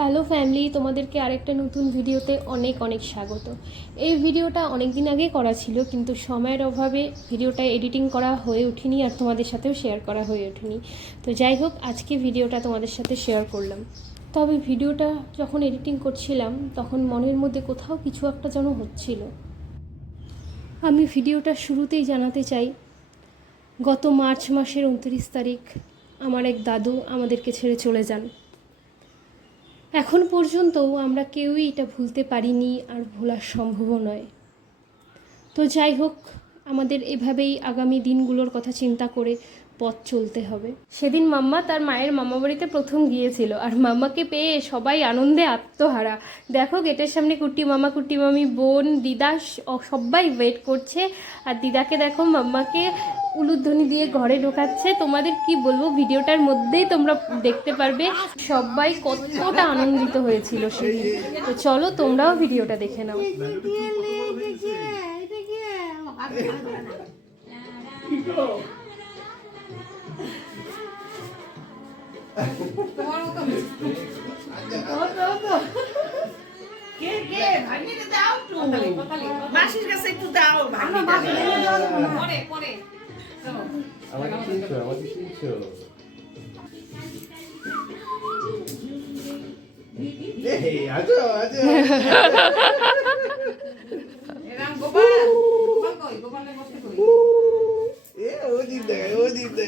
Hello family, তোমাদেরকে আরেকটা নতুন ভিডিওতে অনেক অনেক স্বাগত। এই ভিডিওটা অনেক দিন আগে করা ছিল, কিন্তু সময়ের অভাবে ভিডিওটা এডিটিং করা হয়ে ওঠেনি আর তোমাদের সাথেও শেয়ার করা হয়ে ওঠেনি। তো যাই হোক, আজকে ভিডিওটা তোমাদের সাথে শেয়ার করলাম। তবে ভিডিওটা যখন এডিটিং করছিলাম, তখন মনের মধ্যে কোথাও কিছু একটা যেন হচ্ছিল। আমি ভিডিওটা শুরুতেই জানাতে চাই, গত মার্চ মাসের উনত্রিশ তারিখ, আমার এক দাদু আমাদেরকে ছেড়ে চলে যান। এখন পর্যন্তও আমরা কেউই এটা ভুলতে পারিনি আর ভোলা সম্ভবও নয়। তো যাই হোক, আমাদের এভাবেই আগামী দিনগুলোর কথা চিন্তা করে পথ চলতে হবে। সেদিন মাম্মা তার মায়ের মামা বাড়িতে প্রথম গিয়েছিল আর মাম্মাকে পেয়ে সবাই আনন্দে আত্মহারা। দেখো গেটের সামনে কুটি মামা কুটি মামি বোন দিদা সবাই ওয়েট করছে আর দিদাকে দেখো মাম্মাকে উলুধ্বনি দিয়ে ঘরে ঢোকাচ্ছে। তোমাদের কি বলব ভিডিওটার মধ্যেই তোমরা দেখতে পারবে। সবাই কতটা আনন্দিত হয়েছিল সেদিন। তো চলো তোমরাও ভিডিওটা দেখে নাও। কে কে ভাগিয়ে দাও তো মাসির কাছে একটু দাও ভাগিয়ে পরে পরে আমাকে চিনছো আমাকে চিনছো এই, আজো আজো। এরাম গোপাল গোপাল কই গোপালের বসে কই এ ও দিক দেখায় ও দিক দেখায় অঙ্কই রে কমায় দাও হ্যাঁ কিছু হবে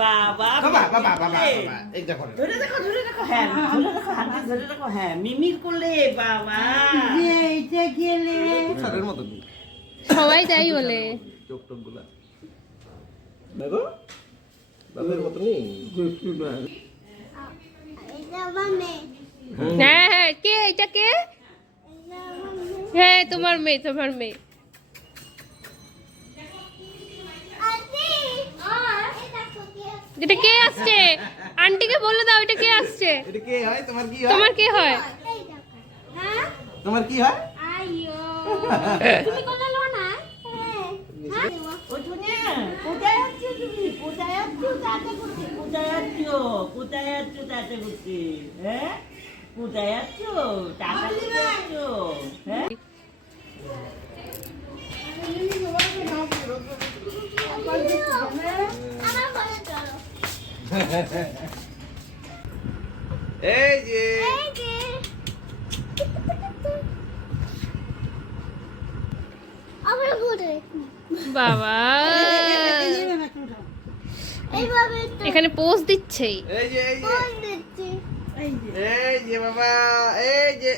বাবা বাবা বাবা বাবা এই, দেখো ধরে রাখো ধরে রাখো হ্যাঁ ধরে রাখো হাতে ধরে রাখো হ্যাঁ মিমির করলে বাবা। সারের মতো সবাই তাই বলে। চোখ টোকগুলা দেখো দাদার মতো নেই হ্যাঁ হ্যাঁ কে এটা কে? হ্যাঁ তোমার মেয়ে তোমার মেয়ে। এটা কে আসছে? আন্টিকে বলে দাও এটা কে আসছে? এটা কে হয়? তোমার কি হয়? তোমার কে হয়? তোমার কি হয়? ও টুনিয়া কোথায় আছো তুমি? কোথায় আছো তাতে করছি কোথায় আছো কোথায় আছো তাতে করছি হ্যাঁ? কোথায় আছো টাকা দিতে আছো হ্যাঁ এই যে। বাবা। এখানে পোস্ট দিচ্ছেই। এই যে এই যে। এই যে। বাবা এই যে।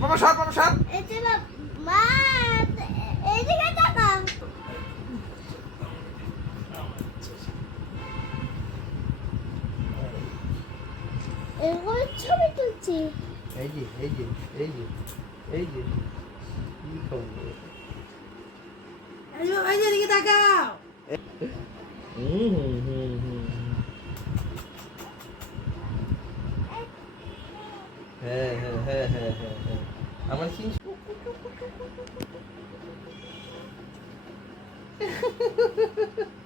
বাবা সর বাবা সর ছবি তুলছি। এই যে এই যে এই যে এই যে কি খবর? হুম হুম হুম হুম হ্যাঁ হ্যাঁ হ্যাঁ হ্যাঁ হ্যাঁ হ্যাঁ। আমার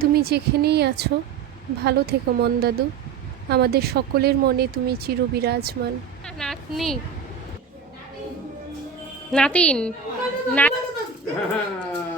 তুমি যেখানেই আছো ভালো থেকো মন দাদু আমাদের সকলের মনে তুমি চির বিরাজমান নাতনি। নাতিন। না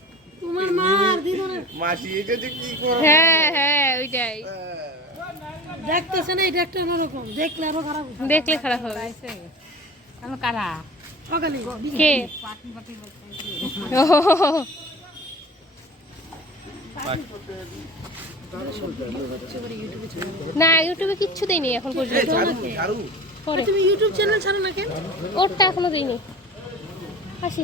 তোমার মার দিদনের মাসি এটা যে কি করো? হ্যাঁ হ্যাঁ ওইটাই। দেখতেছে না এটা একটা অন্যরকম দেখলে আরও খারাপ দেখলে খারাপ হবে। সকালে। কে? না ইউটিউবে কিচ্ছু দেয়নি এখন পর্যন্ত। পরে। তুমি ইউটিউব চ্যানেল ছাড়ো না কেন? ওরটা এখনও দেয়নি। আসি।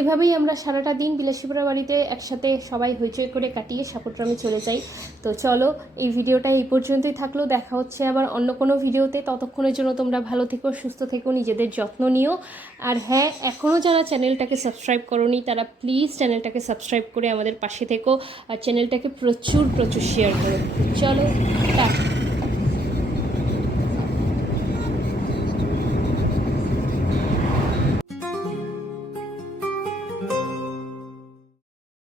এভাবেই আমরা সারাটা দিন বিলাসীপুরা বাড়িতে একসাথে সবাই হইচই করে কাটিয়ে সাপোর্ট্রামে চলে যাই। তো চলো এই ভিডিওটা এই পর্যন্তই থাকল। দেখা হচ্ছে আবার অন্য কোনো ভিডিওতে। ততক্ষণের জন্য তোমরা ভালো থেকো সুস্থ থেকো নিজেদের যত্ন নিও। আর হ্যাঁ এখনও যারা চ্যানেলটাকে সাবস্ক্রাইব করনি তারা প্লিজ চ্যানেলটাকে সাবস্ক্রাইব করে আমাদের পাশে থেকো। আর চ্যানেলটাকে প্রচুর প্রচুর শেয়ার করো। চলো টা